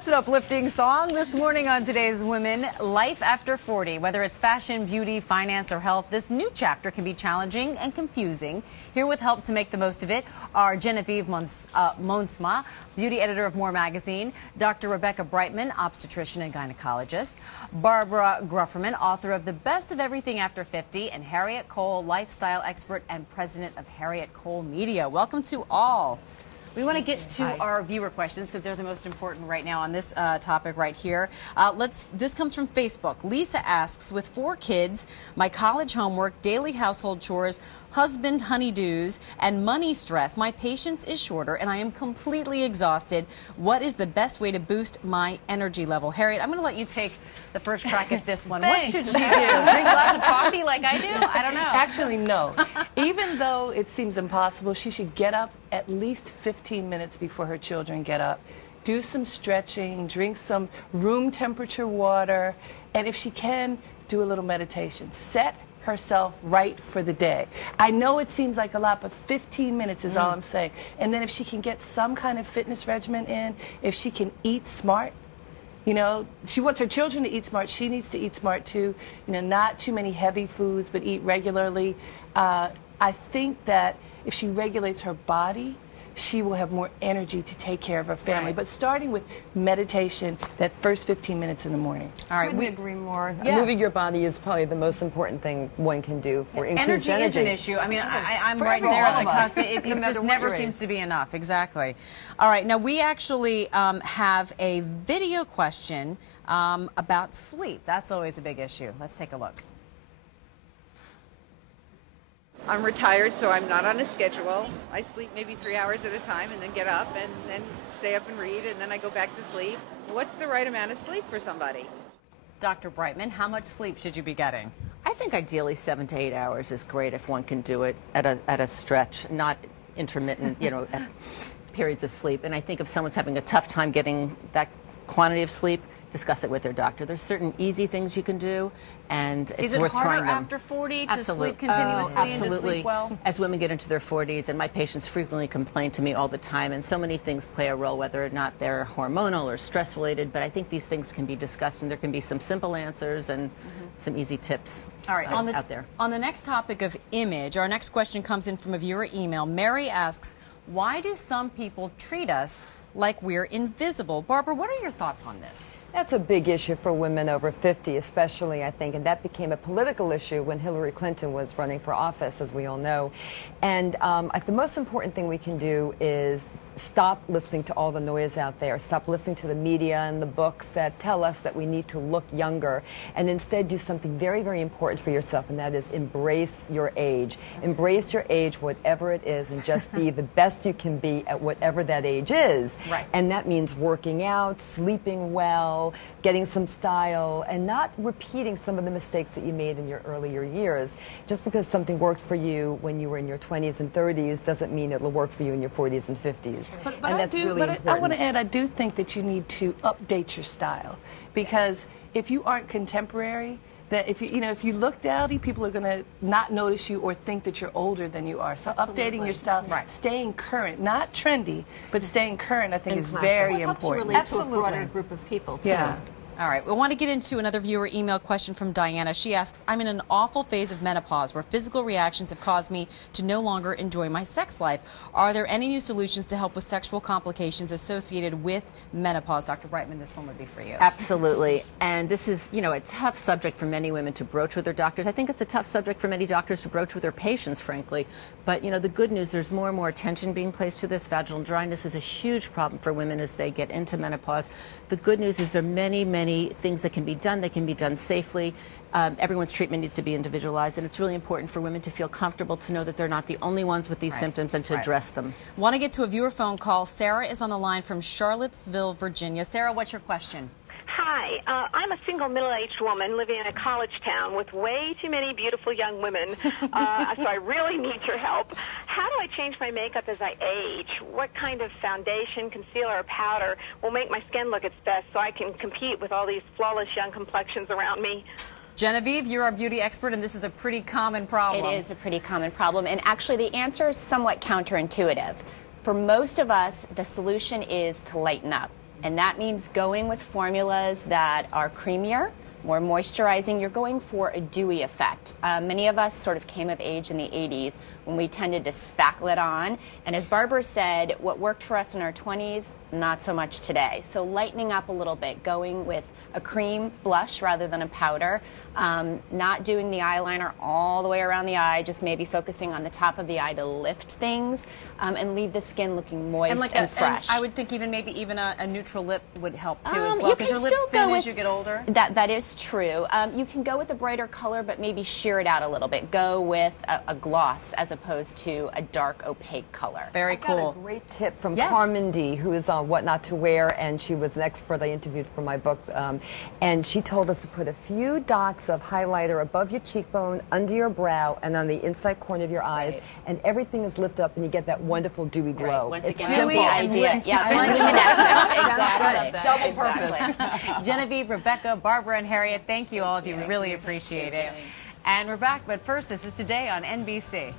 That's an uplifting song this morning on today's Women. Life after 40, whether it's fashion, beauty, finance, or health, this new chapter can be challenging and confusing. Here with help to make the most of it are Genevieve Monsma, beauty editor of More Magazine, Dr. Rebecca Brightman, obstetrician and gynecologist, Barbara Grufferman, author of The Best of Everything After 50, and Harriet Cole, lifestyle expert and president of Harriet Cole Media. Welcome to all. We want to get to our viewer questions because they're the most important right now on this topic right here. This comes from Facebook. Lisa asks, with 4 kids, my college homework, daily household chores, husband honeydews, and money stress, my patience is shorter and I am completely exhausted. What is the best way to boost my energy level? Harriet, I'm going to let you take the first crack at this one. What should she do? Drink lots of coffee like I do? I don't know. Actually, no. Even though it seems impossible, she should get up at least 15 minutes before her children get up. Do some stretching, drink some room temperature water, and if she can, do a little meditation. Set herself right for the day. I know it seems like a lot, but 15 minutes is all I'm saying. And then if she can get some kind of fitness regimen in, if she can eat smart, you know, she wants her children to eat smart. She needs to eat smart too. You know, not too many heavy foods, but eat regularly. I think that if she regulates her body, she will have more energy to take care of her family. Right. But starting with meditation, that first 15 minutes in the morning. All right, we agree more. Yeah. Moving your body is probably the most important thing one can do for increased energy. Energy is an issue. I mean, I'm right there at the cusp. It just never seems to be enough. Exactly. All right, now we actually have a video question about sleep. That's always a big issue. Let's take a look. I'm retired, so I'm not on a schedule. I sleep maybe 3 hours at a time and then get up and then stay up and read, and then I go back to sleep. What's the right amount of sleep for somebody? Dr. Brightman, how much sleep should you be getting? I think ideally 7 to 8 hours is great if one can do it at a stretch, not intermittent, you know, periods of sleep. And I think if someone's having a tough time getting that quantity of sleep, discuss it with their doctor. There's certain easy things you can do, and it's worth trying them. Is it harder after 40 to sleep continuously and to sleep well? As women get into their 40s, and my patients frequently complain to me all the time, and so many things play a role, whether or not they're hormonal or stress-related, but I think these things can be discussed, and there can be some simple answers and some easy tips out there. On the next topic of image, our next question comes in from a viewer email. Mary asks, why do some people treat us like we're invisible? Barbara, what are your thoughts on this? That's a big issue for women over 50, especially, I think, and that became a political issue when Hillary Clinton was running for office, as we all know. And the most important thing we can do is stop listening to all the noise out there, stop listening to the media and the books that tell us that we need to look younger, and instead do something very, very important for yourself, and that is embrace your age. Embrace your age, whatever it is, and just be the best you can be at whatever that age is. Right. And that means working out, sleeping well, getting some style, and not repeating some of the mistakes that you made in your earlier years. Just because something worked for you when you were in your 20s and 30s doesn't mean it'll work for you in your 40s and 50s. But that's really important. I want to add, I do think that you need to update your style, because if you aren't contemporary, that if you look dowdy, people are going to not notice you or think that you're older than you are. So updating your style, staying current, not trendy, but staying current, I think is very important. It helps to relate to a broader group of people, too. Yeah. All right, we want to get into another viewer email question from Diana. She asks, I'm in an awful phase of menopause where physical reactions have caused me to no longer enjoy my sex life. Are there any new solutions to help with sexual complications associated with menopause? Dr. Brightman, this one would be for you. Absolutely. And this is, you know, a tough subject for many women to broach with their doctors. I think it's a tough subject for many doctors to broach with their patients, frankly. But, you know, the good news, there's more and more attention being placed to this. Vaginal dryness is a huge problem for women as they get into menopause. The good news is there are many, many things that can be done. They can be done safely. Everyone's treatment needs to be individualized, and it's really important for women to feel comfortable to know that they're not the only ones with these symptoms and to address them. Want to get to a viewer phone call. Sarah is on the line from Charlottesville, Virginia. Sarah, what's your question? Hi, I'm a single middle-aged woman living in a college town with way too many beautiful young women, so I really need your help. How do I change my makeup as I age? What kind of foundation, concealer, or powder will make my skin look its best so I can compete with all these flawless young complexions around me? Genevieve, you're our beauty expert, and this is a pretty common problem. It is a pretty common problem, and actually the answer is somewhat counterintuitive. For most of us, the solution is to lighten up. And that means going with formulas that are creamier, more moisturizing. You're going for a dewy effect. Many of us sort of came of age in the 80s when we tended to spackle it on. And as Barbara said, what worked for us in our 20s, not so much today. So lightening up a little bit, going with a cream blush rather than a powder, not doing the eyeliner all the way around the eye, just maybe focusing on the top of the eye to lift things and leave the skin looking moist and fresh. And I would think maybe even a neutral lip would help too as well, because your lips still thin as you get older. That is true. You can go with a brighter color, but maybe sheer it out a little bit. Go with a gloss as opposed to a dark opaque color. Very cool. Got a great tip from Carmen D, who is on What Not to Wear, and she was an expert I interviewed for my book. And she told us to put a few dots of highlighter above your cheekbone, under your brow, and on the inside corner of your eyes, and everything is lifted up, and you get that wonderful dewy glow. Once It's again, dewy the and idea. Yeah, exactly. Double purpose. Genevieve, Rebecca, Barbara, and Harriet, thank you all of you. We really appreciate it. And we're back, but first, this is Today on NBC.